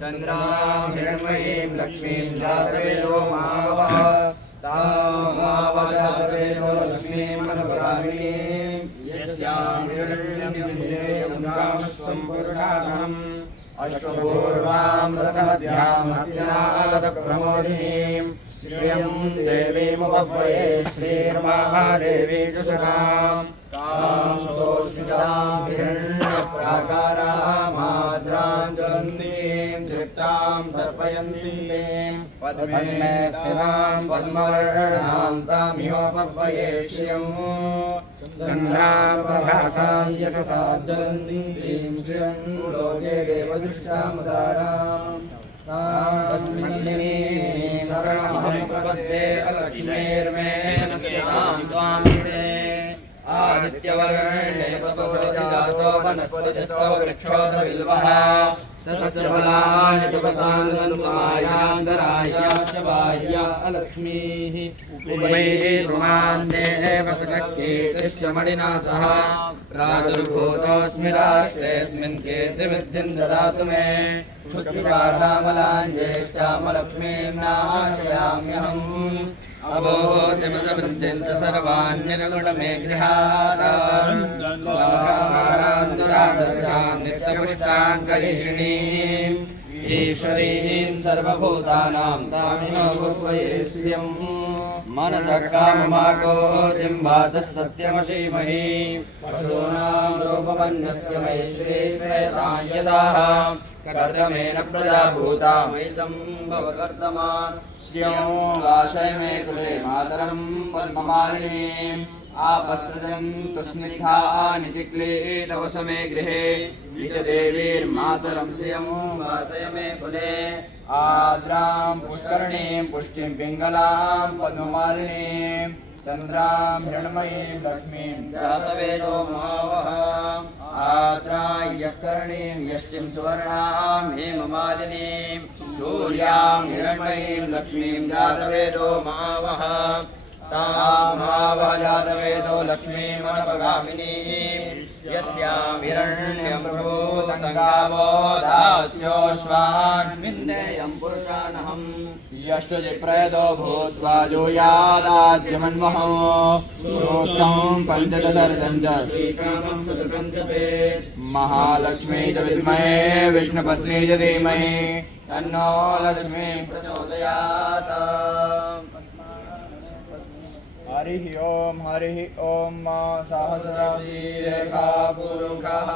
चंद्रां हिरण्मयीं लक्ष्मीं जातवेदो मावः तामावजातवेदो लक्ष्मीं मनोगामिनीं यस्यां हिरण्यं गामस्वं पुरुषाणम् अश्वपूर्वां रथमध्यां हस्तिनागतप्रमोदिनीं श्रियं देवीमुपह्वये श्रीर्महादेवी जुषतां तां सोऽसितां हिरण्यप्राकारामाद्रां ज्वलन्तीं तृप्तां तर्पयन्तीं पद्मे स्थितां पद्मवर्णां तामिहोपह्वये श्रियं चन्द्राप्रभासां यशसा ज्वलन्तीं श्रियं लोके देवदुष्टामुदारां पद्मिनीं शरणमहं प्रपद्ये अलक्ष्मीर्मे नस्यां त्वां आदित्यवर्णे तपसोजातो वनस्पतिस्तव वृक्षोऽथ तस्य फलानि तपसान्तमायान्तरायाश्च अलक्ष्मीः उभैरुमान् देवसखीर्तिश्च मणिना सह प्रादुर्भूतोऽस्मि राष्ट्रेऽस्मिन् कीर्तिवृद्धिं ददातु मे क्षुत्पिपासामलां ज्येष्ठामलक्ष्मीं नाशयाम्यहम् अबोधिमसमृद्धिं च सर्वान्यनुगुणमे गृहादारान्तुरादर्शान् नित्यपुष्टान् करीषिणीम् ईश्वरीं सर्वभूतानां तामिहोपह्वये श्रियं मनसः काममाकोतिं वाचः सत्यमशीमहि पशूनां रूपमन्यस्य मयि श्रीश्रयतां यदाः कर्दमेन प्रजाभूता मयि सम्भव कर्दमा श्रियं वाशय मे कुले मातरं पद्ममालिनीम् आपस्सजन्तु स्निग्धानि चिक्ले तव समे गृहे निजदेवीर्मातरं श्रियं वासय मे कुले आद्रां पुष्करणीं पुष्टिं पिङ्गलां पद्ममालिनीं चन्द्रां हिरण्मयीं लक्ष्मीं जातवेदो मावः आद्राय्यकर्णीं यष्टिं सुवर्णां हेममालिनीं सूर्यां हिरण्मयीं लक्ष्मीं जातवेदो मावः तामावजातवेदो लक्ष्मीमनपगामिनीं यस्यां हिरण्यं प्रभूतं गावो दास्योऽश्वान् विन्देयं पुरुषानहम् यष्टुजिप्रयतो भूत्वा जूयादाज्यमन्महो सूक्तं पञ्चदशर्जं च श्रीकामः जपेत् महालक्ष्मी च विद्महे विष्णुपत्नी च धीमहि तन्नो लक्ष्मी प्रचोदयात्। हरिः ओम सहस्राशीरेखा पुरुषः।